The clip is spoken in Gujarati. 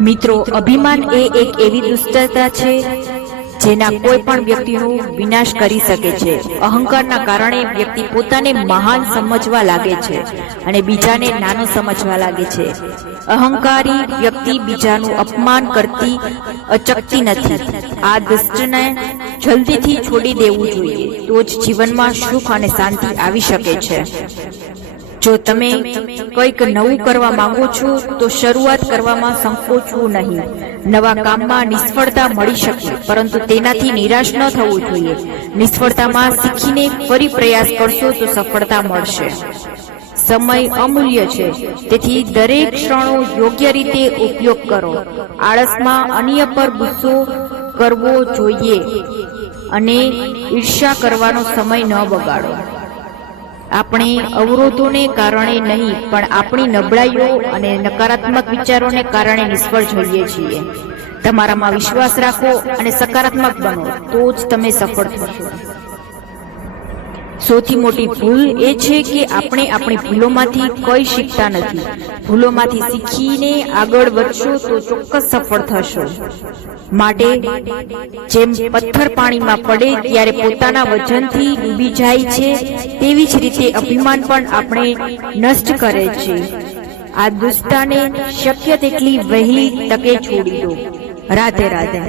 મિત્રો, અભિમાન એ એક એવી દુષ્ટતા છે જેના કોઈ પણ વ્યક્તિનો વિનાશ કરી શકે છે. અહંકારના કારણે વ્યક્તિ પોતાને મહાન સમજવા લાગે છે અને બીજાને નાનો સમજવા લાગે છે. અહંકારી વ્યક્તિ બીજાનું અપમાન કરતી અચકતી નથી. આ દુષ્ટને જલ્દીથી છોડી દેવું જોઈએ, તો જ જીવનમાં સુખ અને શાંતિ આવી શકે છે. જો તમે કંઈક નવું કરવા માંગો છો તો શરૂઆત કરવામાં સંકોચવું નહીં. નવા કામમાં નિષ્ફળતા મળી શકે, પરંતુ તેનાથી નિરાશ ન થવું જોઈએ. નિષ્ફળતામાં શીખીને ફરી પ્રયાસ કરશો તો સફળતા મળશે. સમય અમૂલ્ય છે, તેથી દરેક ક્ષણો યોગ્ય રીતે ઉપયોગ કરો. આળસમાં અન્ય પર ગુસ્સો કરવો જોઈએ અને ઈર્ષ્યા કરવાનો સમય ન બગાડો. આપણે અવરોધોને કારણે નહીં, પણ આપણી નબળાઈઓ અને નકારાત્મક વિચારોને કારણે નિષ્ફળ જઈએ છીએ. તમારામાં વિશ્વાસ રાખો અને સકારાત્મક બનો, તો જ તમે સફળ થશો. સૌથી મોટી ભૂલ એ છે કે આપણે આપણી ભૂલોમાંથી કંઈ શીખતા નથી. ભૂલોમાંથી શીખીને આગળ વધશો તો ચોક્કસ સફળ થશો. માટે જેમ પથ્થર પાણીમાં પડે ત્યારે પોતાના વજનથી ડૂબી જાય છે, તેવી જ રીતે અભિમાન પણ આપણે નષ્ટ કરે છે. આ દુષ્ટતાને શક્ય તેટલી વહેલી તકે છોડી દો. રાધે રાધે.